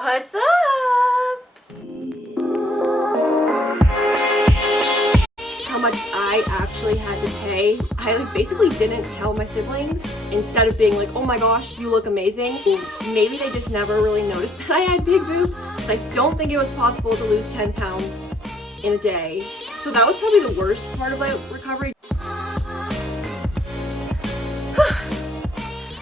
What's up? How much I actually had to pay. I basically didn't tell my siblings. Instead of being like, oh my gosh, you look amazing. Maybe they just never really noticed that I had big boobs. So I don't think it was possible to lose 10 pounds in a day. So that was probably the worst part about recovery.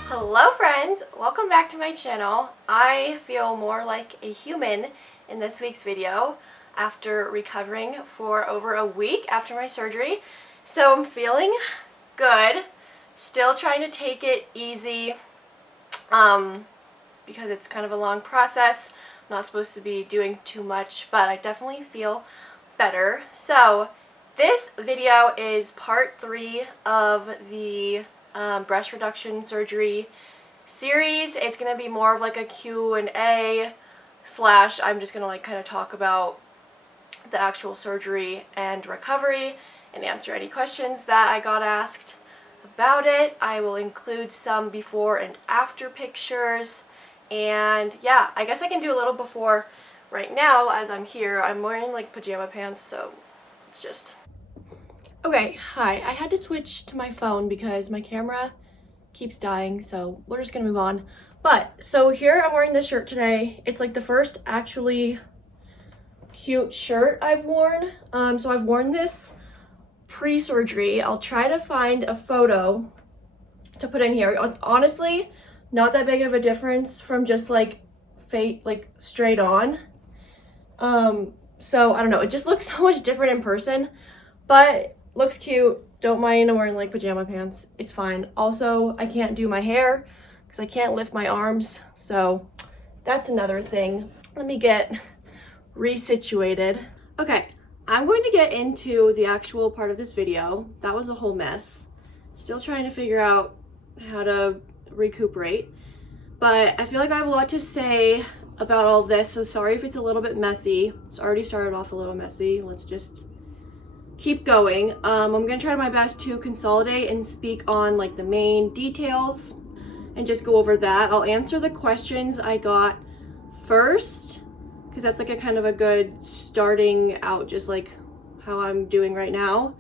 Hello friends, welcome back to my channel. I feel more like a human in this week's video after recovering for over a week after my surgery. So I'm feeling good, still trying to take it easy because it's kind of a long process. I'm not supposed to be doing too much, but I definitely feel better. So this video is part 3 of the breast reduction surgery series. It's gonna be more of like a Q&A slash I'm just gonna like kind of talk about the actual surgery and recovery and answer any questions that I got asked about it. I will include some before and after pictures, and yeah, I guess I can do a little before right now as I'm here. I'm wearing like pajama pants, so it's just okay. Hi, I had to switch to my phone because my camera keeps dying, so we're just gonna move on. But so here I'm wearing this shirt today. It's like the first actually cute shirt I've worn. So I've worn this pre-surgery. I'll try to find a photo to put in here. It's honestly not that big of a difference from just like straight on. So I don't know, it just looks so much different in person, but looks cute. Don't mind I'm wearing like pajama pants. It's fine. Also, I can't do my hair because I can't lift my arms, so that's another thing. Let me get resituated. Okay, I'm going to get into the actual part of this video. That was a whole mess. Still trying to figure out how to recuperate, but I feel like I have a lot to say about all this, so sorry if it's a little bit messy. It's already started off a little messy. Let's just keep going. I'm gonna try my best to consolidate and speak on like the main details and just go over that. I'll answer the questions I got first because that's like a kind of a good starting out, just like how I'm doing right now,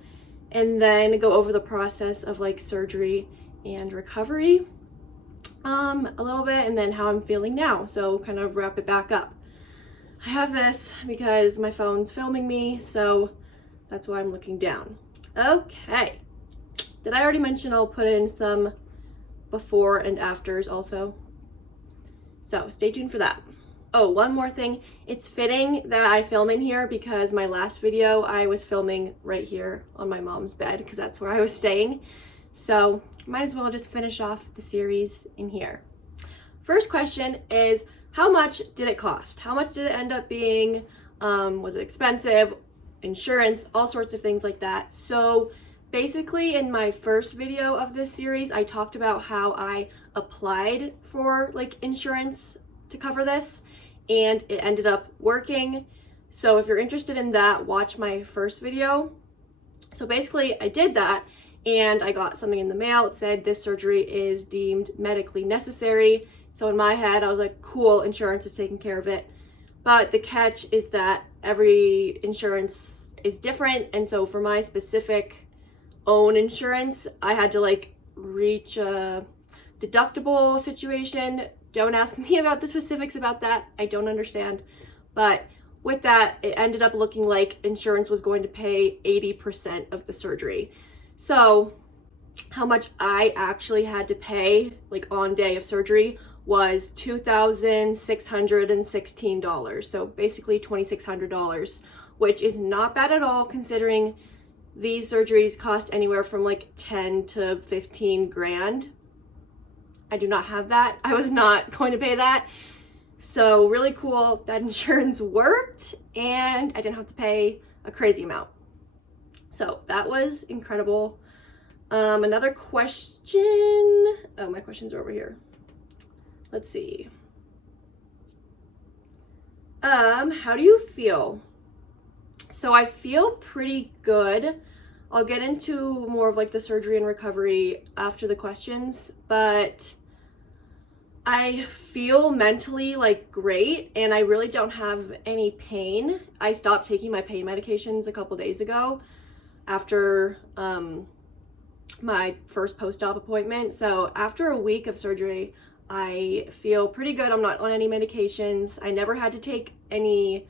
and then go over the process of like surgery and recovery a little bit, and then how I'm feeling now, so kind of wrap it back up. I have this because my phone's filming me, so that's why I'm looking down. Okay, did I already mention I'll put in some before and afters also? So stay tuned for that. Oh, one more thing. It's fitting that I film in here because my last video I was filming right here on my mom's bed because that's where I was staying. So might as well just finish off the series in here. First question is, how much did it cost? How much did it end up being? Was it expensive? Insurance, all sorts of things like that. So basically in my first video of this series, I talked about how I applied for like insurance to cover this and it ended up working. So if you're interested in that, watch my first video. So basically I did that and I got something in the mail. It said this surgery is deemed medically necessary. So in my head I was like, cool, insurance is taking care of it. But the catch is that every insurance is different, and so for my specific own insurance, I had to like reach a deductible situation. Don't ask me about the specifics about that. I don't understand. But with that, it ended up looking like insurance was going to pay 80% of the surgery. So how much I actually had to pay like on day of surgery was $2,616, so basically $2,600, which is not bad at all considering these surgeries cost anywhere from like 10 to 15 grand. I do not have that. I was not going to pay that. So really cool that insurance worked and I didn't have to pay a crazy amount. So that was incredible. Another question. Oh, my questions are over here. Let's see. How do you feel? So I feel pretty good. I'll get into more of like the surgery and recovery after the questions, but I feel mentally like great, and I really don't have any pain. I stopped taking my pain medications a couple days ago after my first post-op appointment. So after a week of surgery, I feel pretty good. I'm not on any medications. I never had to take any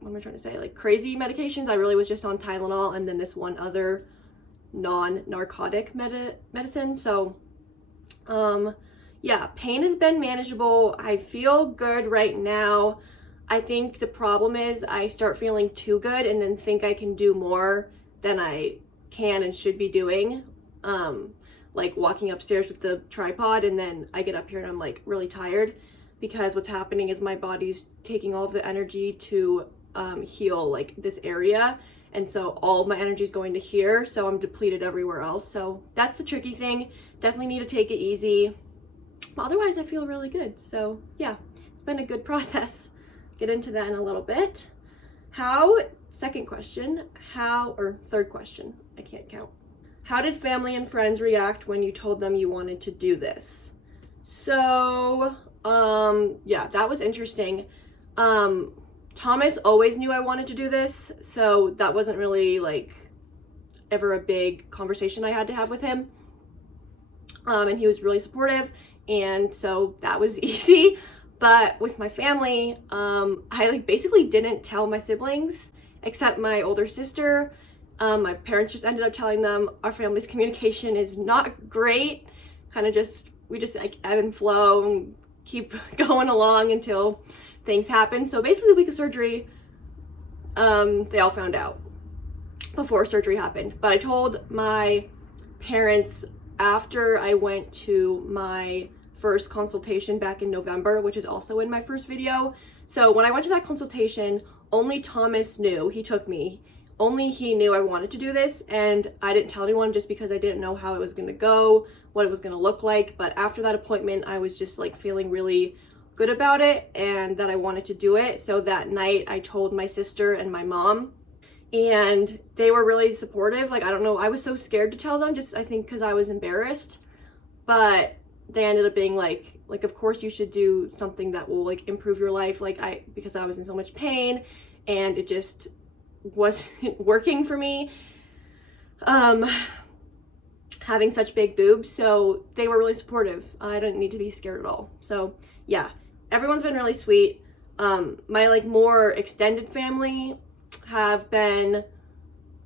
what am I trying to say, like crazy medications. I really was just on Tylenol and then this one other non-narcotic medicine. So yeah, pain has been manageable. I feel good right now. I think the problem is I start feeling too good and then think I can do more than I can and should be doing. Like walking upstairs with the tripod, and then I get up here and I'm like really tired, because what's happening is my body's taking all of the energy to heal like this area, and so all of my energy is going to here, so I'm depleted everywhere else. So that's the tricky thing. Definitely need to take it easy. Otherwise I feel really good. So yeah, it's been a good process. Get into that in a little bit. Third question, I can't count. How did family and friends react when you told them you wanted to do this? So yeah, that was interesting. Thomas always knew I wanted to do this, so that wasn't really like ever a big conversation I had to have with him. And he was really supportive, and so that was easy. But with my family, I like basically didn't tell my siblings except my older sister. My parents just ended up telling them. Our family's communication is not great. We just like ebb and flow and keep going along until things happen. So basically the week of surgery, they all found out before surgery happened. But I told my parents after I went to my first consultation back in November, which is also in my first video. So when I went to that consultation, only Thomas knew. He took me. Only he knew I wanted to do this, and I didn't tell anyone just because I didn't know how it was going to go, what it was going to look like. But after that appointment, I was just like feeling really good about it and that I wanted to do it. So that night I told my sister and my mom, and they were really supportive. Like, I don't know, I was so scared to tell them, just I think because I was embarrassed, but they ended up being like of course you should do something that will like improve your life, because I was in so much pain and it just wasn't working for me having such big boobs. So they were really supportive. I didn't need to be scared at all. So yeah, everyone's been really sweet. My like more extended family have been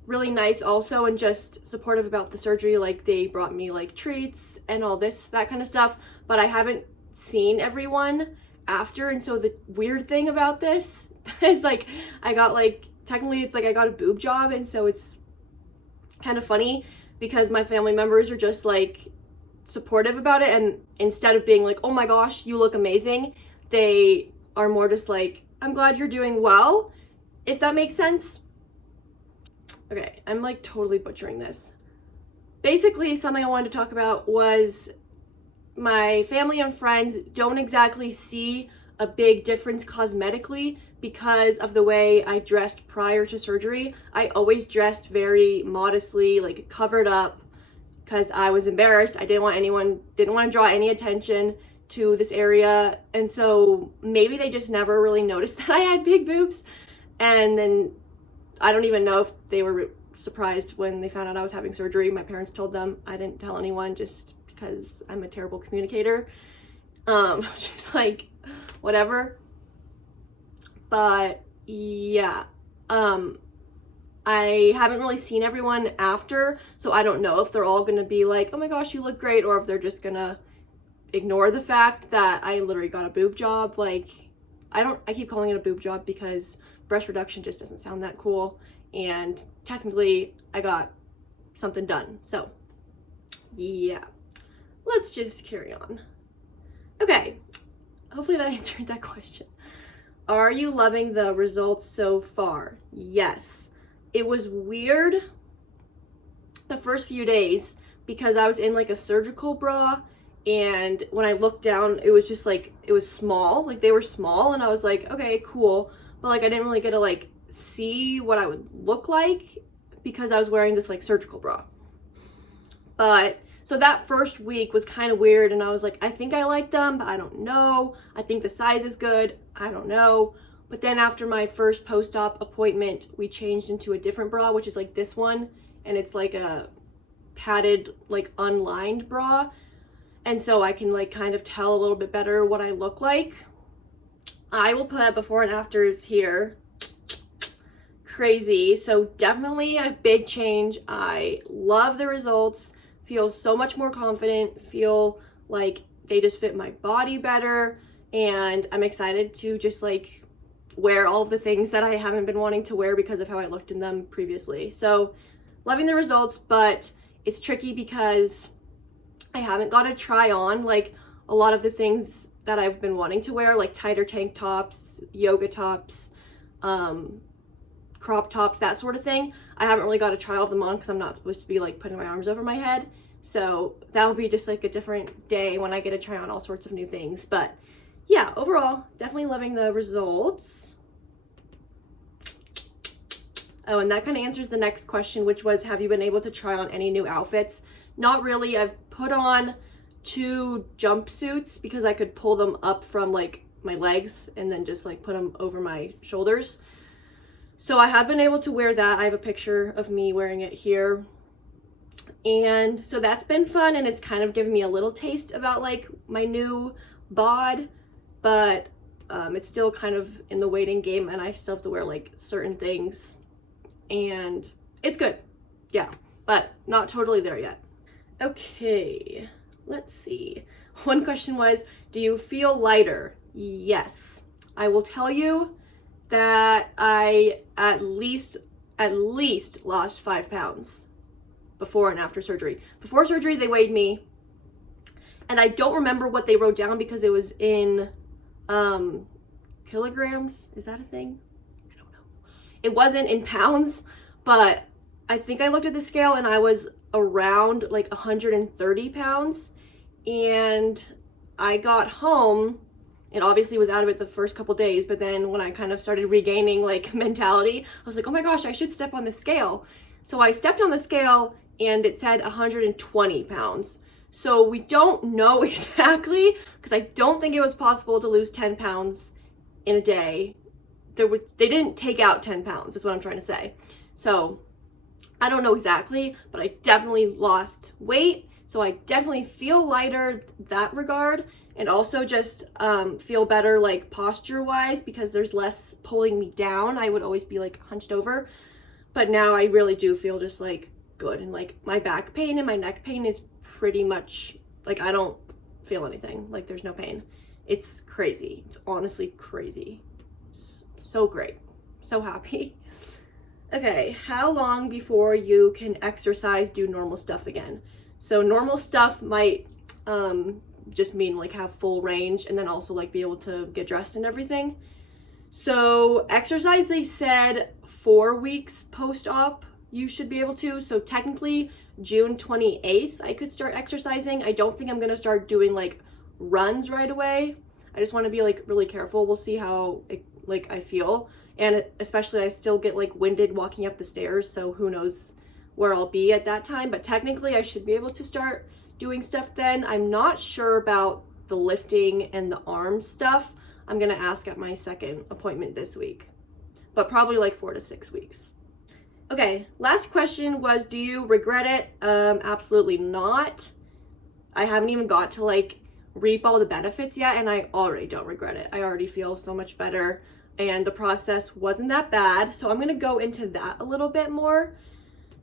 really nice also, and just supportive about the surgery. Like, they brought me like treats and all that kind of stuff, but I haven't seen everyone after. And so the weird thing about this is like I got like, technically it's like I got a boob job, and so it's kind of funny because my family members are just like supportive about it, and instead of being like, oh my gosh, you look amazing, they are more just like, I'm glad you're doing well, if that makes sense. Okay, I'm like totally butchering this. Basically, something I wanted to talk about was my family and friends don't exactly see a big difference cosmetically because of the way I dressed prior to surgery. I always dressed very modestly, like covered up, because I was embarrassed. I didn't want to draw any attention to this area, and so maybe they just never really noticed that I had big boobs. And then I don't even know if they were surprised when they found out I was having surgery. My parents told them. I didn't tell anyone just because I'm a terrible communicator. Just like whatever. But yeah, I haven't really seen everyone after, so I don't know if they're all gonna be like, oh my gosh, you look great, or if they're just gonna ignore the fact that I literally got a boob job. Like, I keep calling it a boob job because breast reduction just doesn't sound that cool, and technically I got something done. So yeah, let's just carry on. Okay, hopefully that answered that question. Are you loving the results so far? Yes. It was weird the first few days because I was in like a surgical bra, and when I looked down, it was just like, it was small, like they were small, and I was like, okay, cool. But like I didn't really get to like see what I would look like because I was wearing this like surgical bra. But So that first week was kind of weird, and I was like, I think I like them, but I don't know. I think the size is good. I don't know. But then after my first post-op appointment, we changed into a different bra, which is like this one, and it's like a padded, like unlined bra. And so I can like kind of tell a little bit better what I look like. I will put before and afters here. Crazy. So definitely a big change. I love the results. Feel so much more confident. Feel like they just fit my body better. And I'm excited to just like wear all of the things that I haven't been wanting to wear because of how I looked in them previously. So loving the results, but it's tricky because I haven't got to try on like a lot of the things that I've been wanting to wear, like tighter tank tops, yoga tops, crop tops, that sort of thing. I haven't really got to try all of them on because I'm not supposed to be like putting my arms over my head. So that'll be just like a different day when I get to try on all sorts of new things. But yeah, overall, definitely loving the results. Oh, and that kind of answers the next question, which was, have you been able to try on any new outfits? Not really. I've put on 2 jumpsuits because I could pull them up from like my legs and then just like put them over my shoulders. So I have been able to wear that. I have a picture of me wearing it here. And so that's been fun, and it's kind of given me a little taste about like my new bod, but it's still kind of in the waiting game, and I still have to wear like certain things, and it's good. Yeah, but not totally there yet. Okay, let's see. One question was, do you feel lighter? Yes. I will tell you that I at least lost 5 pounds before and after surgery. Before surgery, they weighed me, and I don't remember what they wrote down because it was in kilograms. Is that a thing? I don't know. It wasn't in pounds, but I think I looked at the scale and I was around like 130 pounds, and I got home and obviously was out of it the first couple days, but then when I kind of started regaining like mentality, I was like, oh my gosh, I should step on the scale. So I stepped on the scale and it said 120 pounds. So we don't know exactly, because I don't think it was possible to lose 10 pounds in a day. They didn't take out 10 pounds is what I'm trying to say. So I don't know exactly, but I definitely lost weight. So I definitely feel lighter that regard, and also just feel better like posture wise because there's less pulling me down. I would always be like hunched over, but now I really do feel just like good, and like my back pain and my neck pain is pretty much like I don't feel anything. Like there's no pain. It's crazy. It's honestly crazy. So great. So happy. Okay, how long before you can exercise, do normal stuff again? So normal stuff might just mean like have full range, and then also like be able to get dressed and everything. So exercise, they said 4 weeks post-op you should be able to. So technically June 28th I could start exercising. I don't think I'm gonna start doing like runs right away. I just want to be like really careful. We'll see how I feel, and especially I still get like winded walking up the stairs, so who knows where I'll be at that time. But technically I should be able to start doing stuff then. I'm not sure about the lifting and the arm stuff. I'm gonna ask at my second appointment this week, but probably like 4 to 6 weeks. Okay, last question was, do you regret it? Absolutely not. I haven't even got to like reap all the benefits yet, and I already don't regret it. I already feel so much better, and the process wasn't that bad. So I'm gonna go into that a little bit more,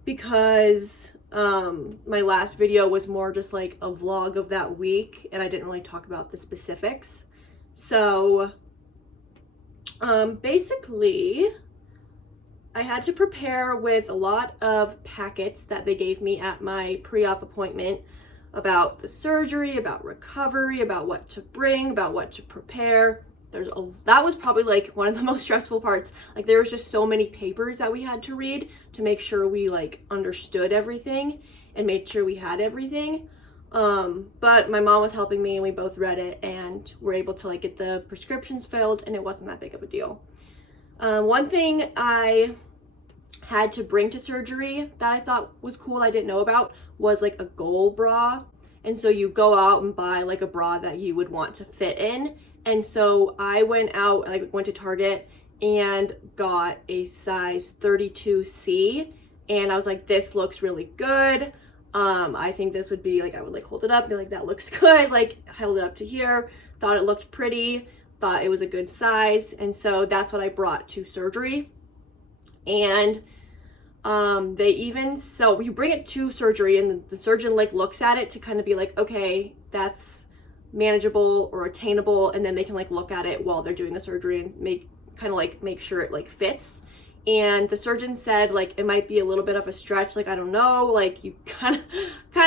because my last video was more just like a vlog of that week, and I didn't really talk about the specifics. So basically I had to prepare with a lot of packets that they gave me at my pre-op appointment about the surgery, about recovery, about what to bring, about what to prepare. That was probably like one of the most stressful parts. Like there was just so many papers that we had to read to make sure we like understood everything and made sure we had everything. But my mom was helping me, and we both read it and were able to like get the prescriptions filled, and it wasn't that big of a deal. One thing I had to bring to surgery that I thought was cool, I didn't know about, was like a goal bra. And so you go out and buy like a bra that you would want to fit in. And so I went out, I went to Target and got a size 32C, and I was like, this looks really good. I think this would be like, I would like hold it up and be like, that looks good. Like held it up to here, thought it looked pretty, thought it was a good size. And so that's what I brought to surgery. And they even, so you bring it to surgery and the surgeon like looks at it to kind of be like, okay, that's manageable or attainable. And then they can like look at it while they're doing the surgery and make sure it like fits. And the surgeon said like it might be a little bit of a stretch, like I don't know, like you kind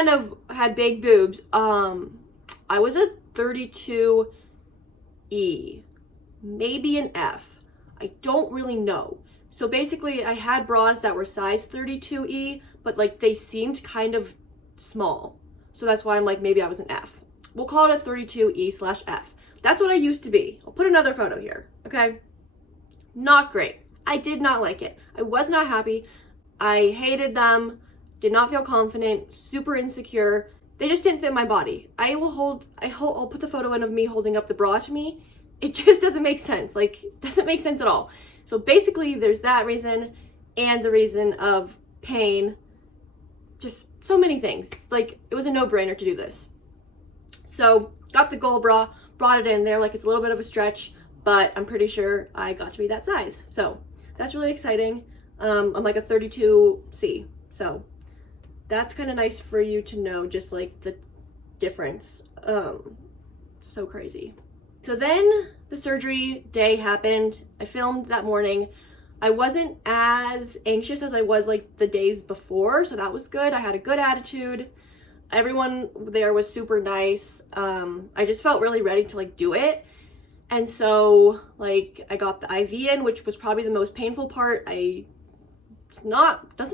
of had big boobs. I was a 32E, maybe an F, I don't really know. So basically I had bras that were size 32E, but like they seemed kind of small, so that's why I'm like, maybe I was an F. We'll call it a 32E/F. That's what I used to be. I'll put another photo here, okay? Not great. I did not like it. I was not happy. I hated them, did not feel confident, super insecure. They just didn't fit my body. I'll put the photo in of me holding up the bra to me. It just doesn't make sense. Like, doesn't make sense at all. So basically there's that reason and the reason of pain. Just so many things. It's like, it was a no-brainer to do this. So got the gold bra, brought it in there. Like, it's a little bit of a stretch, but I'm pretty sure I got to be that size. So that's really exciting. I'm like a 32C. So that's kind of nice for you to know, just like the difference. So crazy. So then the surgery day happened. I filmed that morning. I wasn't as anxious as I was like the days before, so that was good. I had a good attitude. Everyone there was super nice. I just felt really ready to like do it. And so like I got the IV in, which was probably the most painful part. Doesn't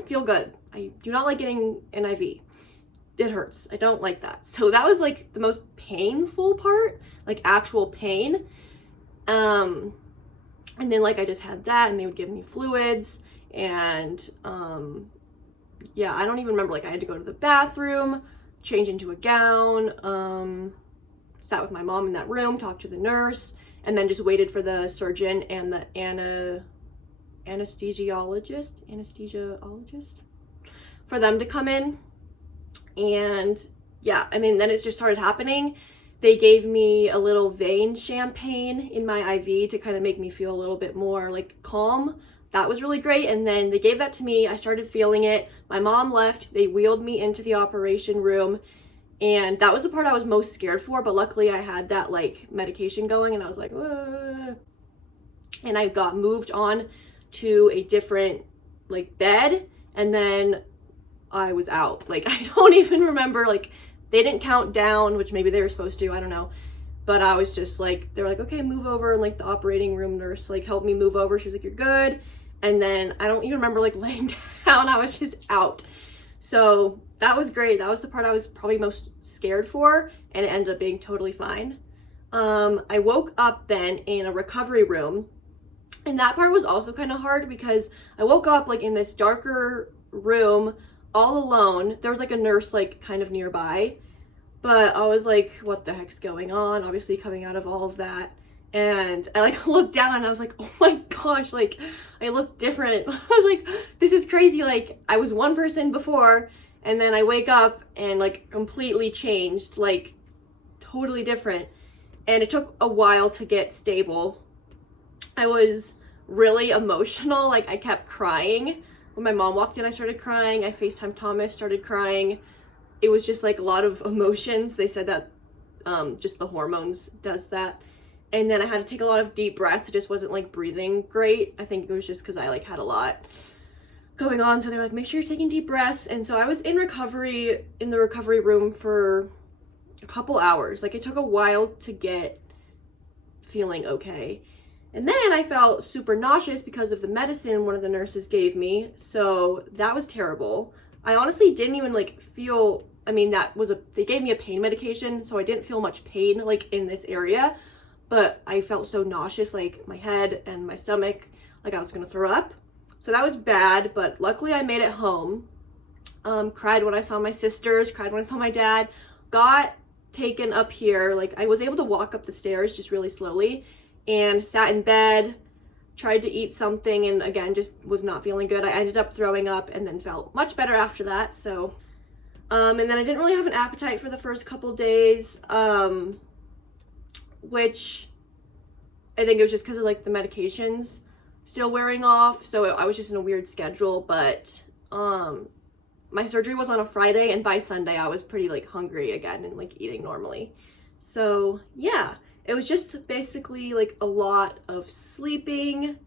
feel good. I do not like getting an IV. It hurts. I don't like that. So that was like the most painful part, like actual pain. And then like I just had that and they would give me fluids and yeah, I don't even remember, like I had to go to the bathroom, change into a gown, sat with my mom in that room, talked to the nurse, and then just waited for the surgeon and the anesthesiologist for them to come in. And yeah, I mean, then it just started happening. They gave me a little vein champagne in my IV to kind of make me feel a little bit more like calm. That was really great. And then they gave that to me. I started feeling it. My mom left. They wheeled me into the operation room. And that was the part I was most scared for. But luckily I had that like medication going and I was like, whoa. And I got moved on to a different like bed. And then I was out. Like, I don't even remember, like, they didn't count down, which maybe they were supposed to, I don't know. But I was just like, they were like, okay, move over. And like the operating room nurse like helped me move over. She was like, you're good. And then I don't even remember like laying down. I was just out. So that was great. That was the part I was probably most scared for. And it ended up being totally fine. I woke up then in a recovery room. And that part was also kind of hard because I woke up like in this darker room all alone. There was like a nurse like kind of nearby, but I was like, what the heck's going on? Obviously coming out of all of that. And I like looked down and I was like, oh my gosh, like I look different. I was like, this is crazy. Like I was one person before and then I wake up and like completely changed, like totally different. And it took a while to get stable. I was really emotional. Like I kept crying. When my mom walked in, I started crying. I FaceTimed Thomas, started crying. It was just like a lot of emotions. They said that just the hormones does that. And then I had to take a lot of deep breaths. It just wasn't like breathing great. I think it was just because I like had a lot going on. So they were like, make sure you're taking deep breaths. And so I was in the recovery room for a couple hours. Like it took a while to get feeling okay. And then I felt super nauseous because of the medicine one of the nurses gave me. So that was terrible. I honestly didn't even like feel, I mean, they gave me a pain medication, so I didn't feel much pain like in this area, but I felt so nauseous, like my head and my stomach, like I was gonna throw up. So that was bad, but luckily I made it home. Cried when I saw my sisters, cried when I saw my dad, got taken up here. Like, I was able to walk up the stairs just really slowly and sat in bed, tried to eat something, and again, just was not feeling good. I ended up throwing up and then felt much better after that. So, and then I didn't really have an appetite for the first couple days, which I think it was just because of like the medications still wearing off. So I was just in a weird schedule, but my surgery was on a Friday, and by Sunday I was pretty like hungry again and like eating normally. So yeah, it was just basically like a lot of sleeping,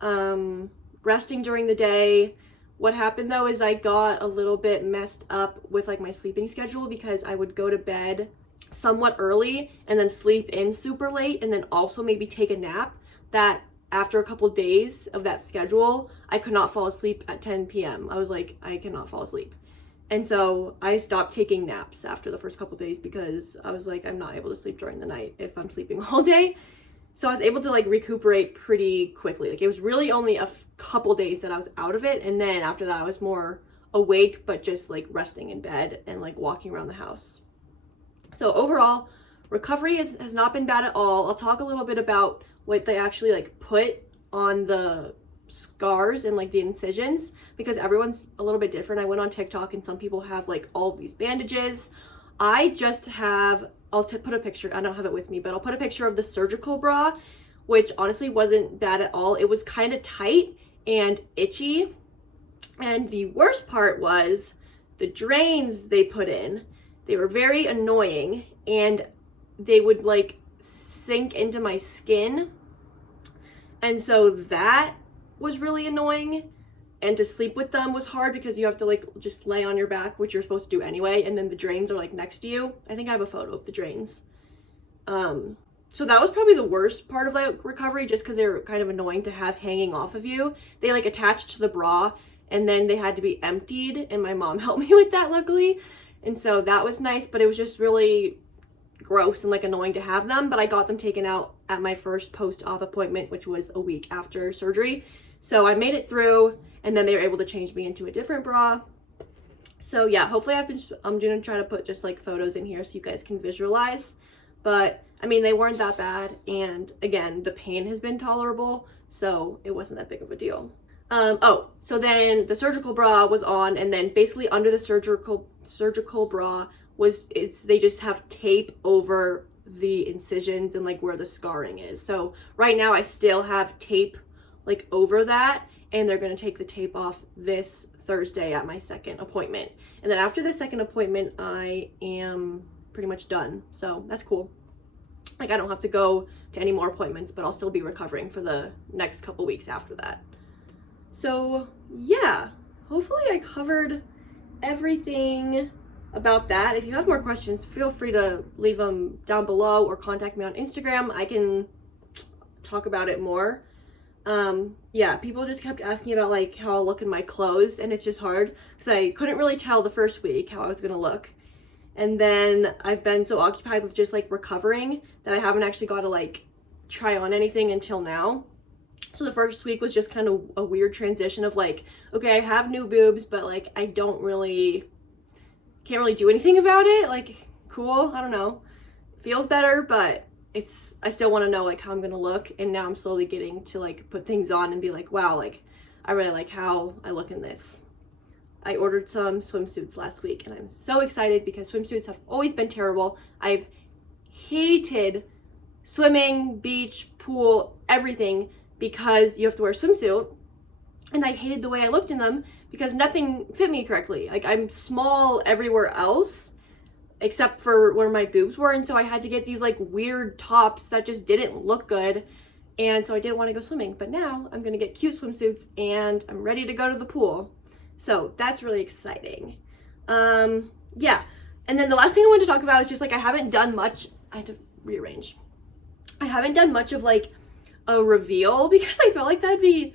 resting during the day. What happened though is I got a little bit messed up with like my sleeping schedule, because I would go to bed somewhat early and then sleep in super late, and then also maybe take a nap. That after a couple days of that schedule, I could not fall asleep at 10 p.m. I was like, I cannot fall asleep. And so I stopped taking naps after the first couple days, because I was like, I'm not able to sleep during the night if I'm sleeping all day. So I was able to like recuperate pretty quickly. Like, it was really only a couple days that I was out of it, and then after that I was more awake, but just like resting in bed and like walking around the house. So overall, recovery has not been bad at all. I'll talk a little bit about what they actually like put on the scars and like the incisions, because everyone's a little bit different. I went on TikTok and some people have like all of these bandages. I just have, put a picture, I don't have it with me, but I'll put a picture of the surgical bra, which honestly wasn't bad at all. It was kind of tight and itchy. And the worst part was the drains they put in. They were very annoying, and they would like sink into my skin. And so that was really annoying. And to sleep with them was hard, because you have to like just lay on your back, which you're supposed to do anyway, and then the drains are like next to you. I think I have a photo of the drains. So that was probably the worst part of like recovery, just because they were kind of annoying to have hanging off of you. They like attached to the bra, and then they had to be emptied, and my mom helped me with that luckily. And so that was nice, but it was just really gross and like annoying to have them. But I got them taken out at my first post-op appointment, which was a week after surgery. So I made it through, and then they were able to change me into a different bra. So yeah, hopefully I'm gonna try to put just like photos in here so you guys can visualize. But I mean, they weren't that bad, and again, the pain has been tolerable, so it wasn't that big of a deal. So then the surgical bra was on, and then basically under the surgical bra they just have tape over the incisions and like where the scarring is. So right now I still have tape like over that, and they're gonna take the tape off this Thursday at my second appointment. And then after the second appointment, I am pretty much done. So that's cool. Like, I don't have to go to any more appointments, but I'll still be recovering for the next couple weeks after that. So yeah, hopefully I covered everything about that. If you have more questions, feel free to leave them down below or contact me on Instagram. I can talk about it more. Yeah, people just kept asking about like how I'll look in my clothes, and it's just hard because I couldn't really tell the first week how I was gonna look. And then I've been so occupied with just like recovering that I haven't actually got to like try on anything until now. So the first week was just kind of a weird transition of like, okay, I have new boobs, but like I can't really do anything about it. Like, cool, I don't know. It feels better, but I still want to know like how I'm gonna look. And now I'm slowly getting to like put things on and be like, wow, like I really like how I look in this. I ordered some swimsuits last week, and I'm so excited because swimsuits have always been terrible. I've hated swimming, beach, pool, everything, because you have to wear a swimsuit, and I hated the way I looked in them because nothing fit me correctly. Like, I'm small everywhere else except for where my boobs were, and so I had to get these like weird tops that just didn't look good, and so I didn't want to go swimming. But now I'm gonna get cute swimsuits, and I'm ready to go to the pool. So that's really exciting. Yeah, and then the last thing I wanted to talk about is just like I haven't done much. I had to rearrange. I haven't done much of like a reveal because I felt like that'd be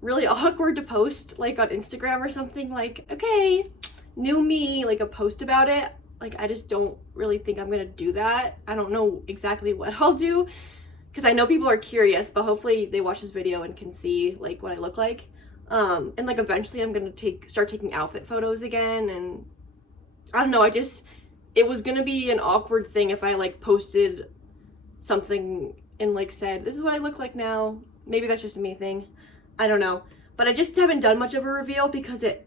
really awkward to post like on Instagram or something. Like, okay, new me, like a post about it. Like, I just don't really think I'm gonna do that. I don't know exactly what I'll do because I know people are curious, but hopefully they watch this video and can see like what I look like. And like eventually I'm gonna start taking outfit photos again, and I don't know, it was gonna be an awkward thing if I like posted something and like said, this is what I look like now. Maybe that's just a me thing, I don't know. But I just haven't done much of a reveal because it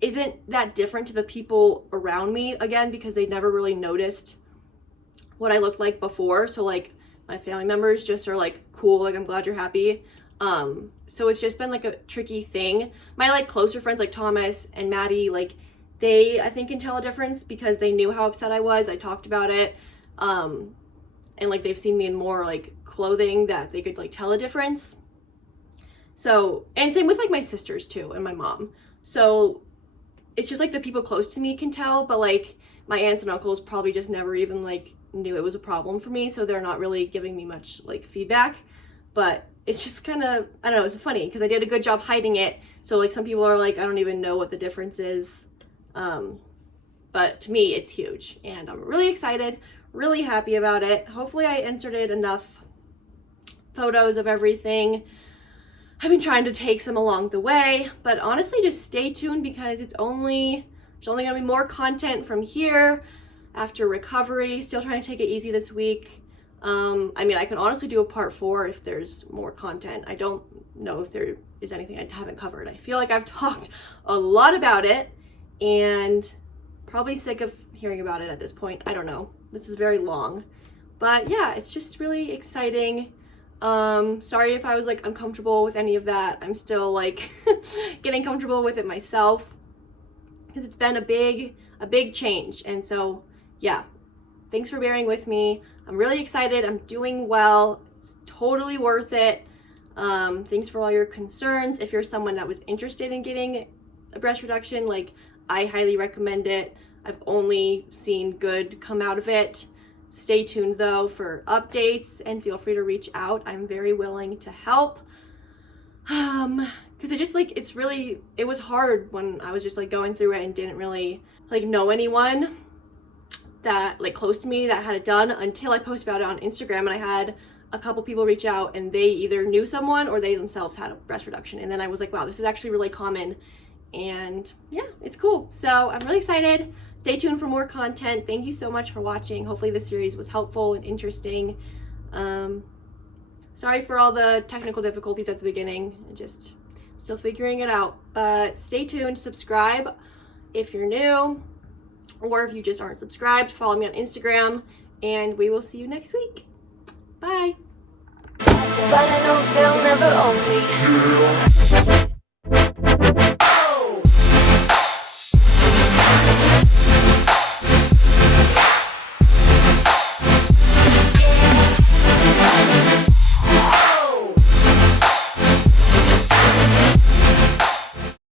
isn't that different to the people around me, again, because they never really noticed what I looked like before. So like my family members just are like, cool, like I'm glad you're happy. So it's just been like a tricky thing. My like closer friends like Thomas and Maddie, like they I think can tell a difference because they knew how upset I was. I talked about it. And like they've seen me in more like clothing that they could like tell a difference. So, and same with like my sisters too and my mom. So it's just like the people close to me can tell, but like my aunts and uncles probably just never even like knew it was a problem for me, so they're not really giving me much like feedback. But it's just kind of, I don't know, it's funny because I did a good job hiding it. So like some people are like, I don't even know what the difference is. But to me, it's huge and I'm really excited, really happy about it. Hopefully I inserted enough photos of everything. I've been trying to take some along the way, but honestly just stay tuned because there's only gonna be more content from here after recovery. Still trying to take it easy this week. I mean, I could honestly do a part 4 if there's more content. I don't know if there is anything I haven't covered. I feel like I've talked a lot about it and probably sick of hearing about it at this point. I don't know. This is very long. But yeah, it's just really exciting. Sorry if I was like uncomfortable with any of that. I'm still like getting comfortable with it myself because it's been a big change. And so yeah, thanks for bearing with me. I'm really excited. I'm doing well. It's totally worth it. Thanks for all your concerns. If you're someone that was interested in getting a breast reduction, like I highly recommend it. I've only seen good come out of it. Stay tuned though for updates and feel free to reach out. I'm very willing to help. Because it was hard when I was just like going through it and didn't really like know anyone that like close to me that had it done until I posted about it on Instagram, and I had a couple people reach out and they either knew someone or they themselves had a breast reduction, and then I was like, wow, this is actually really common, and yeah, it's cool. So I'm really excited. Stay tuned for more content. Thank you so much for watching. Hopefully this series was helpful and interesting. Sorry for all the technical difficulties at the beginning. Just still figuring it out, but stay tuned. Subscribe if you're new, or if you just aren't subscribed, follow me on Instagram, and we will see you next week. Bye. But I know they'll never own me.